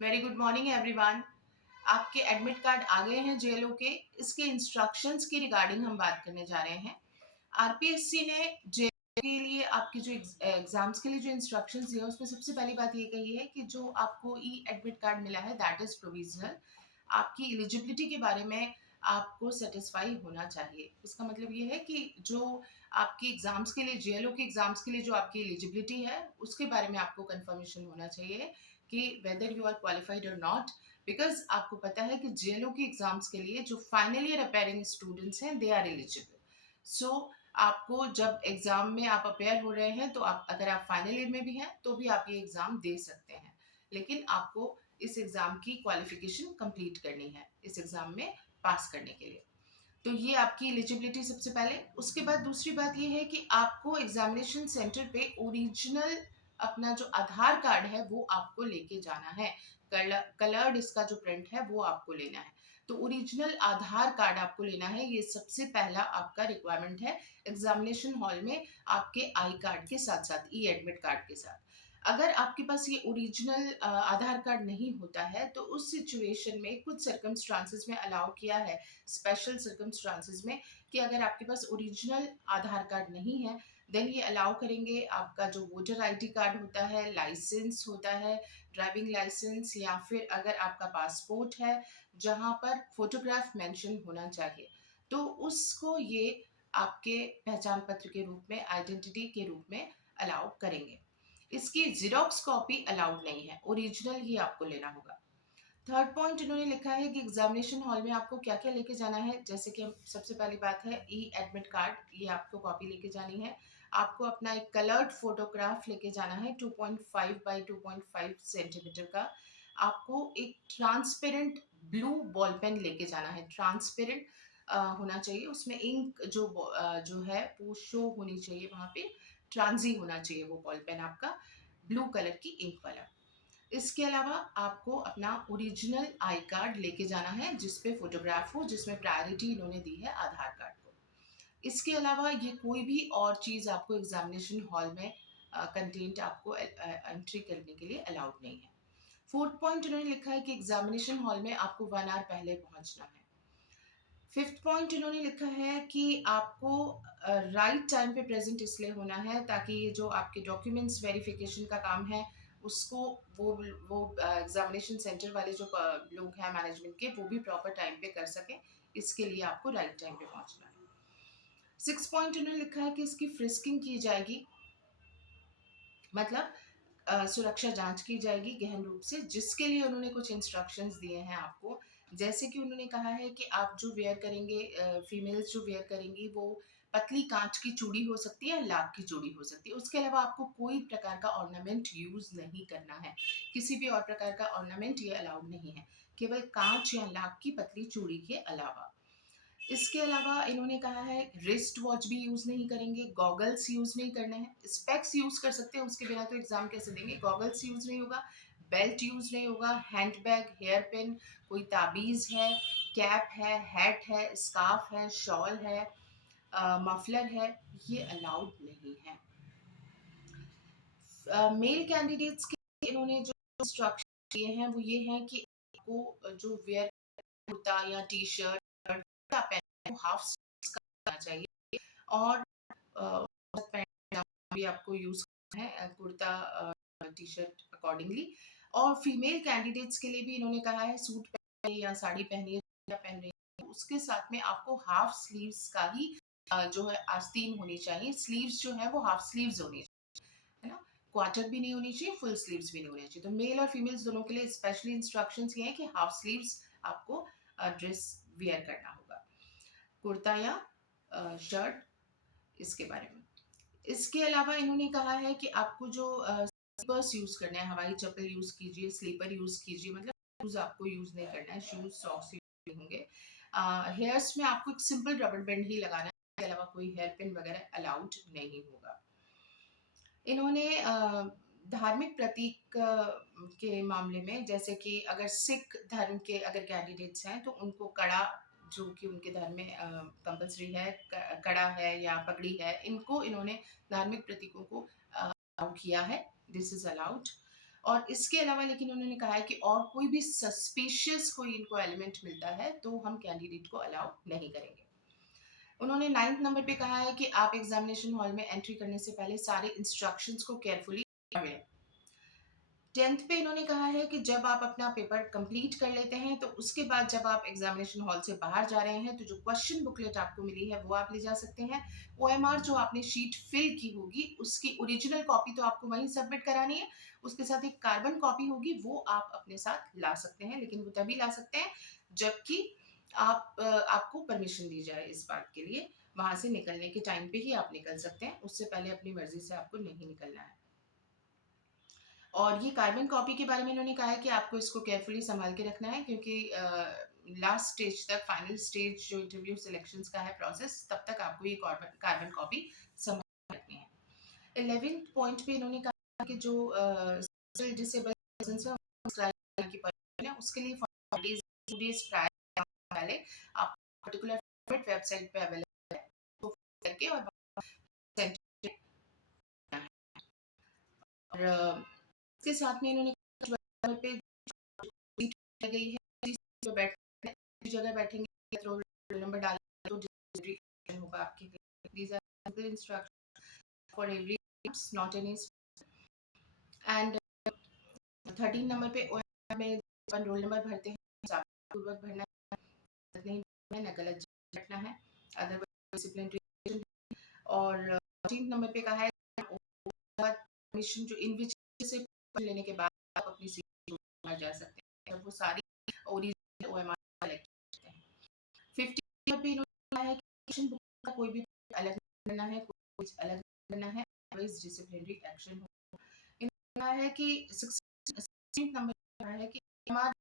Very good morning everyone. आपके admit card आ गए हैं जेएलओ के। इसके इंस्ट्रक्शंस की रिगार्डिंग हम बात करने जा रहे हैं। आरपीएससी ने जेएलओ के लिए आपके जो एग्जाम्स के लिए जो इंस्ट्रक्शंस दिए हैं उसमें सबसे पहली बात ये कही है कि जो आपको ई एडमिट कार्ड मिला है दैट इज प्रोविजनल। आपकी एलिजिबिलिटी के बारे में आपको सेटिस्फाई होना चाहिए। इसका मतलब ये है कि जो आपकी एग्जाम्स के लिए जेएलओ के एग्जाम्स के लिए जो आपकी एलिजिबिलिटी है उसके बारे में आपको कंफर्मेशन होना चाहिए कि वेदर यू आर क्वालिफाइड और नॉट। बिकॉज आपको पता है कि जेएलओ के एग्जाम्स के लिए जो फाइनल ईयर अपेयरिंग स्टूडेंट्स हैं दे आर एलिजिबल। सो आपको जब एग्जाम में आप अपेयर हो रहे हैं तो आप अगर आप फाइनल ईयर में भी हैं तो भी आप ये एग्जाम दे सकते हैं। लेकिन आपको इस एग्जाम की क्वालिफिकेशन कंप्लीट करनी है इस एग्जाम में पास करने के लिए। तो ये आपकी एलिजिबिलिटी सबसे पहले। उसके बाद दूसरी बात ये है कि आपको एग्जामिनेशन सेंटर पे ओरिजिनल अपना जो आधार कार्ड है वो आपको लेके जाना है। कलर्ड इसका जो प्रिंट है वो आपको लेना है। तो ओरिजिनल आधार कार्ड आपको लेना है, ये सबसे पहला आपका रिक्वायरमेंट है एग्जामिनेशन हॉल में आपके आई कार्ड के साथ साथ ई एडमिट कार्ड के साथ। अगर आपके पास ये ओरिजिनल आधार कार्ड नहीं होता है तो उस सिचुएशन में कुछ सर्कमस्टांसेस में अलाउ किया है, स्पेशल सर्कमस्टांसेस में, कि अगर आपके पास ओरिजिनल आधार कार्ड नहीं है देन ये अलाउ करेंगे आपका जो वोटर आईडी कार्ड होता है, लाइसेंस होता है, ड्राइविंग लाइसेंस, या फिर अगर आपका पासपोर्ट है जहां पर फोटोग्राफ मेंशन होना चाहिए तो उसको ये आपके पहचान पत्र के रूप में, आइडेंटिटी के रूप में अलाउ करेंगे। इसकी जीरोक्स कॉपी अलाउड नहीं है, ओरिजिनल ही आपको लेना होगा। थर्ड पॉइंट इन्होंने लिखा है कि एग्जामिनेशन हॉल में आपको क्या क्या लेके जाना है। जैसे कि सबसे पहली बात है ई एडमिट कार्ड, ये आपको कॉपी लेके जानी है। आपको अपना एक कलर्ड फोटोग्राफ लेके जाना है 2.5 बाई 2.5 सेंटीमीटर का। आपको एक ट्रांसपेरेंट ब्लू बॉल पेन लेके जाना है, ट्रांसपेरेंट होना चाहिए, उसमें इंक जो है वो शो होनी चाहिए वहां पे, ट्रांजी होना चाहिए वो बॉल पेन आपका, ब्लू कलर की इंक वाला। इसके अलावा आपको अपना ओरिजिनल आई कार्ड लेके जाना है जिसपे फोटोग्राफ हो, जिसमें प्रायोरिटी इन्होंने दी है आधार कार्ड को। इसके अलावा ये कोई भी और चीज़ आपको एग्जामिनेशन हॉल में कंटेंट आपको एंट्री करने के लिए अलाउड नहीं है। फोर्थ पॉइंट इन्होंने लिखा है कि एग्जामिनेशन हॉल में आपको 1 आवर पहले पहुंचना है। फिफ्थ पॉइंट इन्होंने लिखा है कि आपको राइट टाइम पे प्रेजेंट इसलिए होना है ताकि ये जो आपके डॉक्यूमेंट्स वेरिफिकेशन का काम है उसको वो एग्जामिनेशन सेंटर वाले जो लोग हैं मैनेजमेंट के वो भी प्रॉपर टाइम पे कर सकें। इसके लिए आपको राइट टाइम पे पहुंचना है। सिक्स पॉइंट इन्होंने लिखा है कि इसकी फ्रिस्किंग की जाएगी, मतलब सुरक्षा जांच की जाएगी गहन रूप से, जिसके लिए उन्होंने कुछ इंस्ट्रक्शंस दिए हैं आपको। जैसे कि उन्होंने कहा है कि आप जो वेयर करेंगे, फीमेल्स जो वेयर करेंगी वो पतली कांच की चूड़ी हो सकती है, लाख की चूड़ी हो सकती है। उसके अलावा आपको कोई प्रकार का ऑर्नामेंट यूज नहीं करना है, किसी भी और प्रकार का ऑर्नामेंट ये अलाउड नहीं है, केवल कांच या लाख की पतली चूड़ी के अलावा। इसके अलावा इन्होंने कहा है रिस्ट वॉच भी यूज नहीं करेंगे, गॉगल्स यूज नहीं करने हैं, स्पेक्स यूज कर सकते हैं, उसके बिना तो एग्जाम कैसे देंगे। गॉगल्स यूज नहीं होगा, बेल्ट यूज नहीं होगा, हैंड बैग, हेयर पिन, कोई ताबीज है, कैप है, हैट है, स्कार्फ है, शॉल है, मफलर है, ये अलाउड नहीं है। मेल कैंडिडेट्स के इन्होंने जो इंस्ट्रक्शन दिए हैं वो ये हैं कि आपको जो वेयर कुर्ता या टी शर्ट पहने हाफ करना चाहिए, और पैंट भी आपको यूज करना है, कुर्ता टी शर्ट अकॉर्डिंगली। और फीमेल कैंडिडेट्स के लिए भी इन्होंने कहा है सूट पहनिए या साड़ी पहनिए या पहन रही है उसके साथ में आपको हाफ स्लीव्स का ही जो है आस्तीन होनी चाहिए, स्लीव्स जो है वो हाफ स्लीव्स होनी चाहिए, है ना। क्वार्टर भी नहीं होनी चाहिए, फुल स्लीव्स भी नहीं होनी चाहिए। तो मेल और फीमेल्स दोनों के लिए स्पेशली इंस्ट्रक्शंस ये हैं कि हाफ स्लीव्स आपको ड्रेस वेयर करना होगा, कुर्ता या शर्ट, इसके बारे में। इसके अलावा इन्होंने कहा है कि आपको जो स्लीपर्स यूज करना है, हवाई चप्पल यूज कीजिए, स्लीपर यूज कीजिए, मतलब शूज आपको यूज नहीं करना है, शूज सॉक्स यूज नहीं होंगे। हेयर्स में आपको एक सिंपल रबर बैंड ही लगाना है, इसके अलावा कोई हेयर पिन वगैरह अलाउड नहीं होगा। इन्होंने धार्मिक प्रतीक के मामले में, जैसे कि अगर सिख धर्म के अगर कैंडिडेट्स हैं तो उनको कड़ा, जो कि उनके धर्म में कंपलसरी है, कड़ा है या पगड़ी है, इनको इन्होंने धार्मिक प्रतीकों को अलाउ किया है, दिस इज अलाउड। और इसके अलावा लेकिन उन्होंने कहा है कि और कोई भी सस्पिशियस कोई इनको एलिमेंट मिलता है तो हम कैंडिडेट को अलाउ नहीं करेंगे। उन्होंने 9th नंबर पे कहा है कि आप एग्जामिनेशन हॉल में एंट्री करने से पहले सारे इंस्ट्रक्शंस को केयरफुली पढ़ें। 10th पे इन्होंने कहा है कि जब आप अपना पेपर कंप्लीट कर लेते हैं तो उसके बाद जब आप एग्जामिनेशन हॉल से बाहर जा रहे हैं तो जो क्वेश्चन बुकलेट आपको मिली है वो आप ले जा सकते हैं। ओएमआर जो आपने शीट फिल की होगी उसकी ओरिजिनल कॉपी तो आपको वहीं सबमिट करानी है, उसके साथ एक कार्बन कॉपी होगी वो आप अपने साथ ला सकते हैं, लेकिन वो तभी ला सकते हैं जबकि आपको परमिशन दी जाए इस बात के लिए। वहां से निकलने के टाइम पे ही आप निकल सकते हैं, उससे पहले अपनी मर्जी से आपको नहीं निकलना है। और ये कार्बन कॉपी के बारे में इन्होंने कहा है कि आपको इसको केयरफुली संभाल के रखना है, क्योंकि लास्ट स्टेज तक, फाइनल स्टेज जो इंटरव्यू सिलेक्शंस का है प्रोसेस, तब तक आपको ये कार्बन कॉपी संभाल के रखनी है। 11th पॉइंट पे इन्होंने कहा कि जो डिसेबल पर्सन्स हैं की है उसके लिए 2 डेज प्रायर पहले आप पर्टिकुलर वेबसाइट पे अवेलेबल है तो करके और इसके साथ में इन्होंने पे गई है जो जगह बैठेंगे रोल नंबर डाल तो डिस्ट्रीब्यूशन होगा आपके। These are simple instruction for every not any and 13 number पे में अपन रोल नंबर भरते हैं पूर्वक भरना नहीं है, न गलत बैठना है, अदरवाइज डिसिप्लिनरी। और 14 नंबर पे कहा है परमिशन जो इनविजिलेटर से लेने के बाद आप अपनी सीट पर जा सकते हैं, वो सारी ओरिजिनल ओएमआर कलेक्ट करते हैं। 15 नंबर पे इन्होंने कहा है कि एक्शन बुक का कोई भी अलग करना है, कुछ अलग करना है, अदरवाइज डिसिप्लिनरी एक्शन हो। इन्होंने कहा है कि 16 नंबर पे कहा है कि हमारा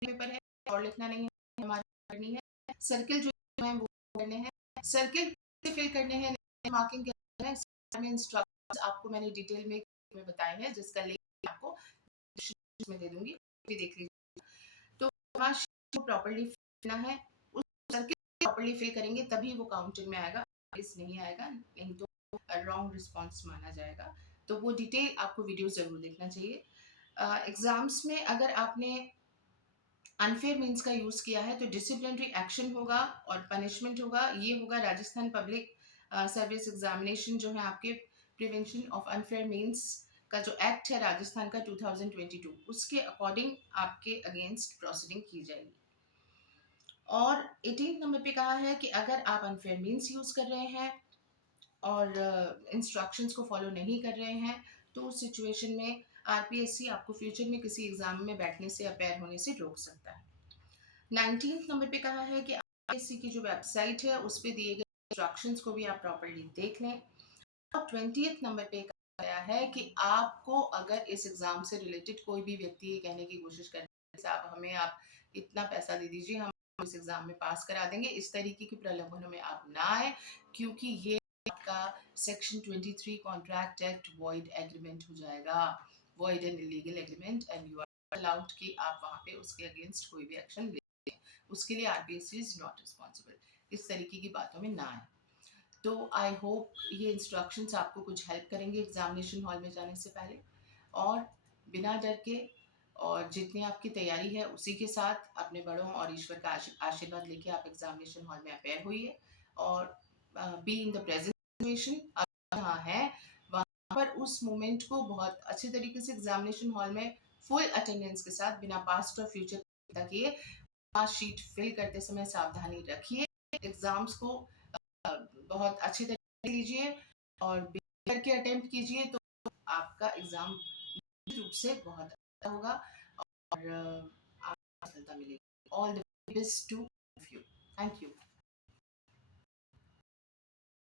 पेपर है और लिखना नहीं है, हमारी करनी है, सर्किल जो है वो करने हैं, सर्किल फिल करने हैं, मार्किंग करना है, इंस्ट्रक्शंस आपको मैंने डिटेल में बताए हैं जिसका लिंक आपको में दे दूंगी, भी देख लीजिए। तो को प्रॉपर्ली फिल करना है, उस सर्किल प्रॉपर्ली फिल करेंगे तभी वो काउंटिंग में आएगा, इस नहीं आएगा, नहीं तो रॉन्ग रिस्पांस माना जाएगा। तो वो डिटेल आपको वीडियो जरूर देखना चाहिए। एग्जाम्स में अगर आपने अनफेयर मीन्स का यूज किया है तो डिसिप्लिनरी एक्शन होगा और पनिशमेंट होगा। ये होगा राजस्थान पब्लिक सर्विस एग्जामिनेशन जो है आपके प्रिवेंशन ऑफ अनफेयर मीन्स का जो एक्ट है राजस्थान का 2022, उसके अकॉर्डिंग आपके अगेंस्ट प्रोसीडिंग की जाएगी। और 18 नंबर पे कहा है कि अगर आप अनफेयर मीन्स यूज कर रहे हैं और इंस्ट्रक्शंस को फॉलो नहीं कर रहे हैं तो उस सिचुएशन में आरपीएससी आपको फ्यूचर में किसी एग्जाम में बैठने से अपेयर होने से रोक सकता है। 19th नंबर पे कहा है कि आरपीएससी की जो वेबसाइट है उस पे दिए गए इंस्ट्रक्शंस को भी आप प्रॉपर्ली देख लें। और 20th नंबर पे कहा गया है कि आपको अगर इस एग्जाम से रिलेटेड कोई भी व्यक्ति ये कहने की कोशिश करे साहब हमें आप इतना पैसा दे दीजिए हम इस एग्जाम में पास करा देंगे, इस तरीके की प्रलोभनों में आप ना आए, क्योंकि ये आपका section 23 contract act void agreement हो जाएगा, void and illegal agreement, and you are allowed कि आप वहां पे उसके अगेंस्ट कोई भी एक्शन ले, उसके लिए आरपीएससी इज नॉट रिस्पॉन्सिबल, इस तरीके की बातों में ना आए। तो आई होप ये इंस्ट्रक्शंस आपको कुछ हेल्प करेंगे एग्जामिनेशन हॉल में जाने से पहले, और बिना डर के और जितनी आपकी तैयारी है उसी के साथ अपने बड़ों और ईश्वर का आशीर्वाद लेके आप एग्जामिनेशन हॉल में अपेयर होइए और be in the present situation जहाँ है वहाँ पर उस मोमेंट को बहुत अच्छे तरीके से एग्जामिनेशन हॉल में फुल अटेंडेंस के साथ बिना पास्ट और फ्यूचर किए शीट फिल करते समय सावधानी रखिए, एग्जाम्स को बहुत अच्छे तरीके से लीजिए और करके अटेम्प्ट कीजिए तो आपका एग्जाम रूप से बहुत अच्छा होगा और आपको सफलता मिलेगी। All the best to you. Thank you.